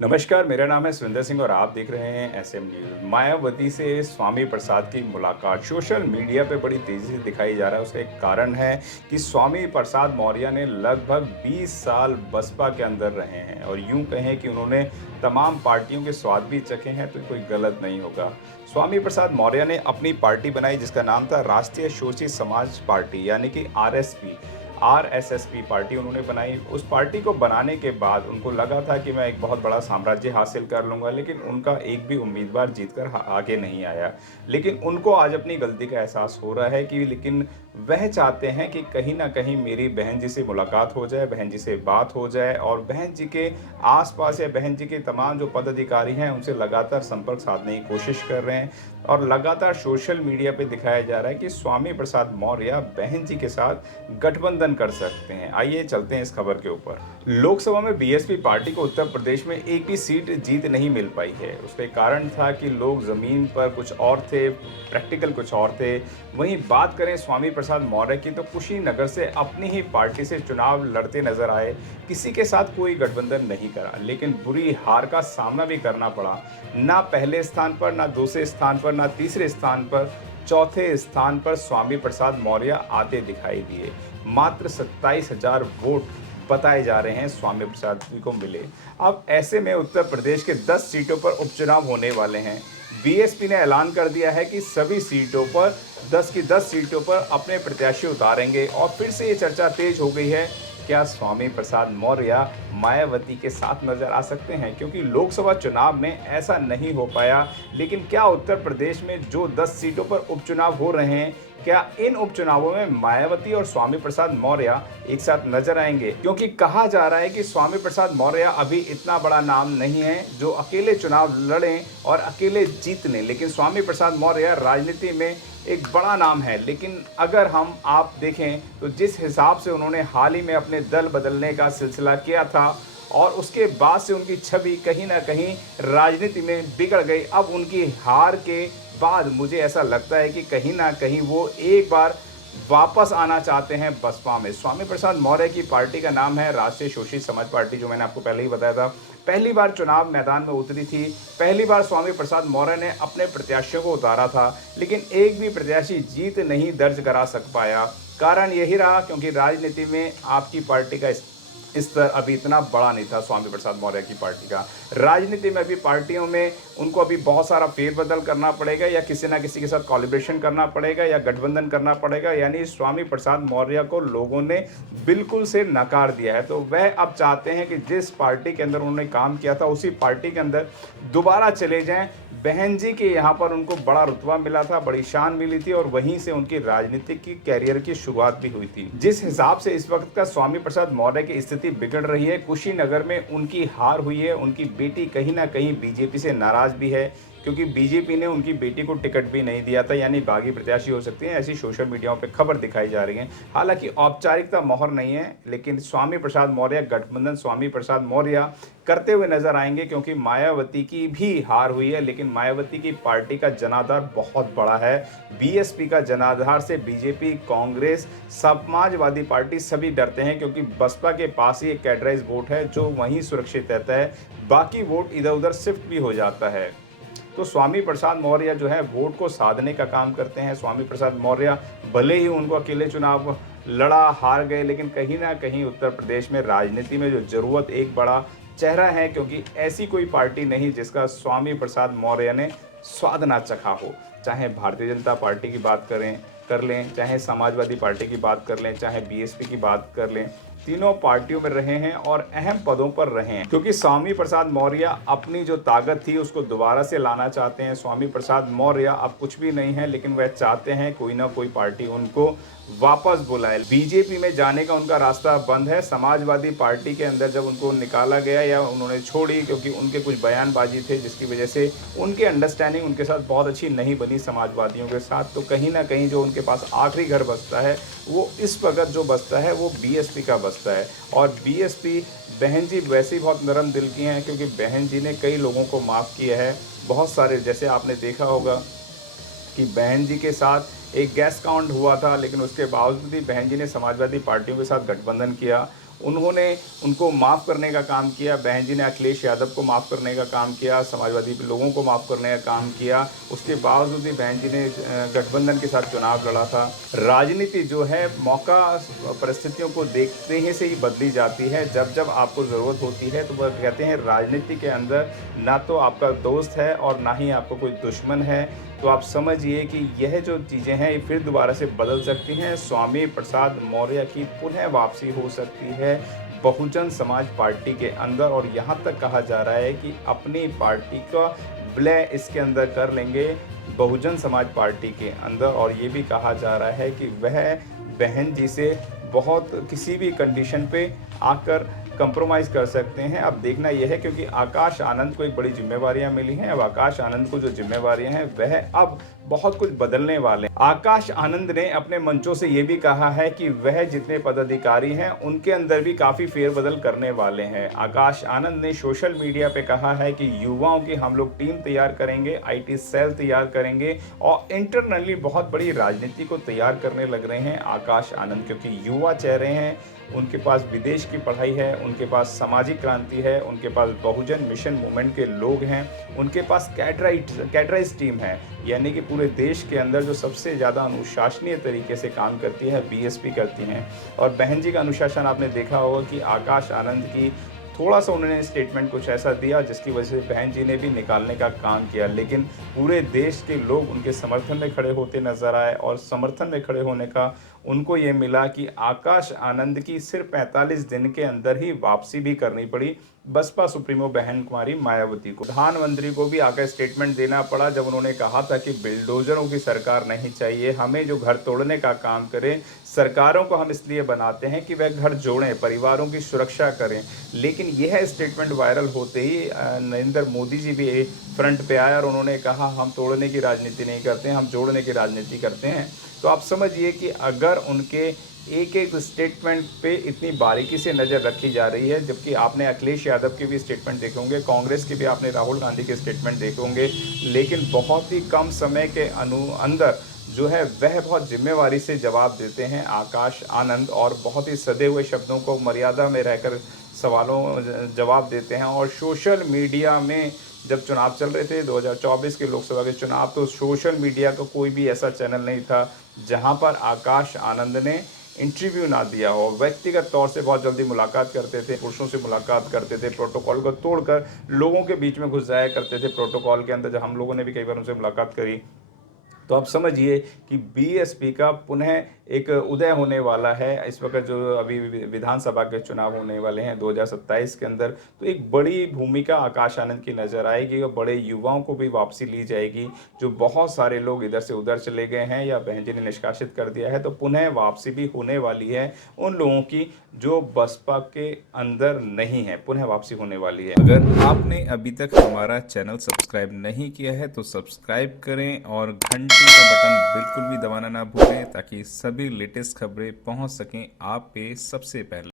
नमस्कार, मेरा नाम है सुरेंद्र सिंह और आप देख रहे हैं एसएम न्यूज़। मायावती से स्वामी प्रसाद की मुलाकात सोशल मीडिया पे बड़ी तेज़ी से दिखाई जा रहा है। उसका एक कारण है कि स्वामी प्रसाद मौर्य ने लगभग 20 साल बसपा के अंदर रहे हैं और यूं कहें कि उन्होंने तमाम पार्टियों के स्वाद भी चखे हैं तो कोई गलत नहीं होगा। स्वामी प्रसाद मौर्य ने अपनी पार्टी बनाई जिसका नाम था राष्ट्रीय शोषित समाज पार्टी यानी कि आरएसएसपी पार्टी उन्होंने बनाई। उस पार्टी को बनाने के बाद उनको लगा था कि मैं एक बहुत बड़ा साम्राज्य हासिल कर लूँगा, लेकिन उनका एक भी उम्मीदवार जीतकर आगे नहीं आया। लेकिन उनको आज अपनी गलती का एहसास हो रहा है कि लेकिन वह चाहते हैं कि कहीं न कहीं मेरी बहन जी से मुलाकात हो जाए, बहन जी से बात हो जाए और बहन जी के आस-पास या बहन जी के तमाम जो पदाधिकारी हैं, उनसे लगातार संपर्क साधने की कोशिश कर रहे हैं और लगातार सोशल मीडिया पे दिखाया जा रहा है कि स्वामी प्रसाद मौर्य बहन जी के साथ गठबंधन कर सकते हैं। आइए चलते हैं इस खबर के ऊपर। लोकसभा में बीएसपी पार्टी को उत्तर प्रदेश में एक भी सीट जीत नहीं मिल पाई है। उसका कारण था कि लोग जमीन पर कुछ और थे, प्रैक्टिकल कुछ और थे। वहीं बात करें स्वामी प्रसाद मौर्य की तो कुशीनगर से अपनी ही पार्टी से चुनाव लड़ते नजर आए। किसी के साथ कोई गठबंधन नहीं करा, लेकिन बुरी हार का सामना भी करना पड़ा। ना पहले स्थान पर, ना दूसरे स्थान पर, ना तीसरे स्थान पर, चौथे स्थान पर स्वामी प्रसाद मौर्य आते दिखाई दिए। मात्र 27,000 वोट बताए जा रहे हैं स्वामी प्रसाद जी को मिले। अब ऐसे में उत्तर प्रदेश के 10 सीटों पर उपचुनाव होने वाले हैं। बीएसपी ने ऐलान कर दिया है कि सभी सीटों पर 10 की 10 सीटों पर अपने प्रत्याशी उतारेंगे और फिर से ये चर्चा तेज हो गई है, क्या स्वामी प्रसाद मौर्य मायावती के साथ नजर आ सकते हैं? क्योंकि लोकसभा चुनाव में ऐसा नहीं हो पाया, लेकिन क्या उत्तर प्रदेश में जो 10 सीटों पर उपचुनाव हो रहे हैं, क्या इन उपचुनावों में मायावती और स्वामी प्रसाद मौर्य एक साथ नजर आएंगे? क्योंकि कहा जा रहा है कि स्वामी प्रसाद मौर्य अभी इतना बड़ा नाम नहीं है जो अकेले चुनाव लड़ें और अकेले जीत लें, लेकिन स्वामी प्रसाद मौर्य राजनीति में एक बड़ा नाम है। लेकिन अगर आप देखें तो जिस हिसाब से उन्होंने हाल ही में अपने दल बदलने का सिलसिला किया था और उसके बाद से उनकी छवि कहीं ना कहीं राजनीति में बिगड़ गई। अब उनकी हार के बाद मुझे ऐसा लगता है कि कहीं ना कहीं वो एक बार वापस आना चाहते हैं बसपा में। स्वामी प्रसाद मौर्य की पार्टी का नाम है राष्ट्रीय शोषित समाज पार्टी, जो मैंने आपको पहले ही बताया था। पहली बार चुनाव मैदान में उतरी थी, पहली बार स्वामी प्रसाद मौर्य ने अपने प्रत्याशियों को उतारा था, लेकिन एक भी प्रत्याशी जीत नहीं दर्ज करा सक पाया। कारण यही रहा क्योंकि राजनीति में आपकी पार्टी का स्तर अभी इतना बड़ा नहीं था। स्वामी प्रसाद मौर्य की पार्टी का राजनीति में अभी पार्टियों में उनको अभी बहुत सारा फेरबदल करना पड़ेगा या किसी ना किसी के साथ कोलैबोरेशन करना पड़ेगा या गठबंधन करना पड़ेगा। यानी स्वामी प्रसाद मौर्य को लोगों ने बिल्कुल से नकार दिया है। तो वह अब चाहते हैं कि जिस पार्टी के अंदर उन्होंने काम किया था उसी पार्टी के अंदर दोबारा चले जाएं। बहन जी के यहाँ पर उनको बड़ा रुतबा मिला था, बड़ी शान मिली थी और वहीं से उनकी राजनीतिक की कैरियर की शुरुआत भी हुई थी। जिस हिसाब से इस वक्त का स्वामी प्रसाद मौर्य की स्थिति बिगड़ रही है, कुशीनगर में उनकी हार हुई है, उनकी बेटी कहीं ना कहीं बीजेपी से नाराज भी है क्योंकि बीजेपी ने उनकी बेटी को टिकट भी नहीं दिया था, यानी बागी प्रत्याशी हो सकती है, ऐसी सोशल मीडिया पे खबर दिखाई जा रही है। हालांकि औपचारिकता मोहर नहीं है, लेकिन स्वामी प्रसाद मौर्य गठबंधन स्वामी प्रसाद मौर्य करते हुए नजर आएंगे क्योंकि मायावती की भी हार हुई है, लेकिन मायावती की पार्टी का जनाधार बहुत बड़ा है। बीएसपी का जनाधार से बीजेपी, कांग्रेस, समाजवादी पार्टी सभी डरते हैं क्योंकि बसपा के पास ही एक कैडराइज वोट है जो वहीं सुरक्षित रहता है, बाकी वोट इधर उधर शिफ्ट भी हो जाता है। तो स्वामी प्रसाद मौर्य जो है वोट को साधने का काम करते हैं। स्वामी प्रसाद मौर्य भले ही उनको अकेले चुनाव लड़ा, हार गए, लेकिन कहीं ना कहीं उत्तर प्रदेश में राजनीति में जो जरूरत एक बड़ा चेहरा है, क्योंकि ऐसी कोई पार्टी नहीं जिसका स्वामी प्रसाद मौर्य ने स्वाद ना चखा हो। चाहे भारतीय जनता पार्टी की बात कर लें, चाहे समाजवादी पार्टी की बात कर लें, चाहे बीएसपी की बात कर लें, तीनों पार्टियों में रहे हैं और अहम पदों पर रहे हैं। क्योंकि स्वामी प्रसाद मौर्य अपनी जो ताकत थी उसको दोबारा से लाना चाहते हैं। स्वामी प्रसाद मौर्य अब कुछ भी नहीं है, लेकिन वह चाहते हैं कोई ना कोई पार्टी उनको वापस बुलाए। बीजेपी में जाने का उनका रास्ता बंद है। समाजवादी पार्टी के अंदर जब उनको निकाला गया या उन्होंने छोड़ी क्योंकि उनके कुछ बयानबाजी थे जिसकी वजह से उनके अंडरस्टैंडिंग उनके साथ बहुत अच्छी नहीं बनी समाजवादियों के साथ, तो कहीं ना कहीं जो उनके पास आखिरी घर बसता है वो इस वक्त जो बसता है वो बीएसपी का बसता है। और बीएसपी, बहन जी वैसे ही बहुत नरम दिल की हैं क्योंकि बहन जी ने कई लोगों को माफ़ किया है। बहुत सारे, जैसे आपने देखा होगा कि बहन जी के साथ एक गैस काउंट हुआ था, लेकिन उसके बावजूद भी बहन जी ने समाजवादी पार्टियों के साथ गठबंधन किया उन्होंने उनको माफ़ करने का काम किया। बहन जी ने अखिलेश यादव को माफ़ करने का काम किया, समाजवादी लोगों को माफ़ करने का काम किया। उसके बावजूद भी बहन जी ने गठबंधन के साथ चुनाव लड़ा था। राजनीति जो है मौका परिस्थितियों को देखते ही से ही बदली जाती है। जब आपको ज़रूरत होती है तो वह कहते हैं राजनीति के अंदर ना तो आपका दोस्त है और ना ही आपका कोई दुश्मन है। तो आप समझिए कि यह जो चीज़ें हैं ये फिर दोबारा से बदल सकती हैं। स्वामी प्रसाद मौर्य की पुनः वापसी हो सकती है बहुजन समाज पार्टी के अंदर, और यहाँ तक कहा जा रहा है कि अपनी पार्टी का विलय इसके अंदर कर लेंगे बहुजन समाज पार्टी के अंदर। और ये भी कहा जा रहा है कि वह बहन जी से बहुत किसी भी कंडीशन पे आकर कंप्रोमाइज़ कर सकते हैं। अब देखना यह है, क्योंकि आकाश आनंद को एक बड़ी जिम्मेवारियां मिली हैं। अब आकाश आनंद को जो जिम्मेवारियां हैं वह अब बहुत कुछ बदलने वाले हैं। आकाश आनंद ने अपने मंचों से ये भी कहा है कि वह जितने पदाधिकारी हैं उनके अंदर भी काफ़ी फेरबदल करने वाले हैं। आकाश आनंद ने सोशल मीडिया पे कहा है कि युवाओं की हम लोग टीम तैयार करेंगे, IT सेल तैयार करेंगे और इंटरनली बहुत बड़ी राजनीति को तैयार करने लग रहे हैं आकाश आनंद, क्योंकि युवा चेहरे हैं, उनके पास विदेश की पढ़ाई है, उनके पास सामाजिक क्रांति है, उनके पास बहुजन मिशन मूवमेंट के लोग हैं, उनके पास कैडराइज टीम है, यानी कि पूरे देश के अंदर जो सबसे ज़्यादा अनुशासनीय तरीके से काम करती है BSP करती हैं। और बहन जी का अनुशासन आपने देखा होगा कि आकाश आनंद की थोड़ा सा उन्होंने स्टेटमेंट कुछ ऐसा दिया जिसकी वजह से बहन जी ने भी निकालने का काम किया, लेकिन पूरे देश के लोग उनके समर्थन में खड़े होते नजर आए। और समर्थन में खड़े होने का उनको ये मिला कि आकाश आनंद की सिर्फ 45 दिन के अंदर ही वापसी भी करनी पड़ी बसपा सुप्रीमो बहन कुमारी मायावती को। प्रधानमंत्री को भी आकर स्टेटमेंट देना पड़ा जब उन्होंने कहा था कि बिल्डोजरों की सरकार नहीं चाहिए, हमें जो घर तोड़ने का काम करे, सरकारों को हम इसलिए बनाते हैं कि वह घर जोड़ें, परिवारों की सुरक्षा करें। लेकिन यह स्टेटमेंट वायरल होते ही नरेंद्र मोदी जी भी फ्रंट पे आए और उन्होंने कहा हम तोड़ने की राजनीति नहीं करते, हम जोड़ने की राजनीति करते हैं। तो आप समझिए कि अगर उनके एक एक स्टेटमेंट पे इतनी बारीकी से नज़र रखी जा रही है, जबकि आपने अखिलेश यादव के भी स्टेटमेंट देखे होंगे, कांग्रेस के भी आपने राहुल गांधी के स्टेटमेंट देखे होंगे, लेकिन बहुत ही कम समय के अंदर जो है वह बहुत जिम्मेवारी से जवाब देते हैं आकाश आनंद, और बहुत ही सधे हुए शब्दों को मर्यादा में रहकर सवालों जवाब देते हैं। और सोशल मीडिया में जब चुनाव चल रहे थे 2024 के लोकसभा के चुनाव, तो सोशल मीडिया का कोई भी ऐसा चैनल नहीं था जहां पर आकाश आनंद ने इंटरव्यू ना दिया हो। व्यक्तिगत तौर से बहुत जल्दी मुलाकात करते थे, पुरुषों से मुलाकात करते थे, प्रोटोकॉल को तोड़कर लोगों के बीच में घुस जाया करते थे प्रोटोकॉल के अंदर, जब हम लोगों ने भी कई बार उनसे मुलाकात करी। तो आप समझिए कि BSP का पुनः एक उदय होने वाला है। इस वक्त जो अभी विधानसभा के चुनाव होने वाले हैं 2027 के अंदर, तो एक बड़ी भूमिका आकाश आनंद की नज़र आएगी और बड़े युवाओं को भी वापसी ली जाएगी। जो बहुत सारे लोग इधर से उधर चले गए हैं या बहन जी ने निष्कासित कर दिया है, तो पुनः वापसी भी होने वाली है उन लोगों की जो बसपा के अंदर नहीं है, पुनः वापसी होने वाली है। अगर आपने अभी तक हमारा चैनल सब्सक्राइब नहीं किया है तो सब्सक्राइब करें और घंटी का बटन बिल्कुल भी दबाना ना भूलें, ताकि सभी लेटेस्ट खबरें पहुंच सकें आप पे सबसे पहले।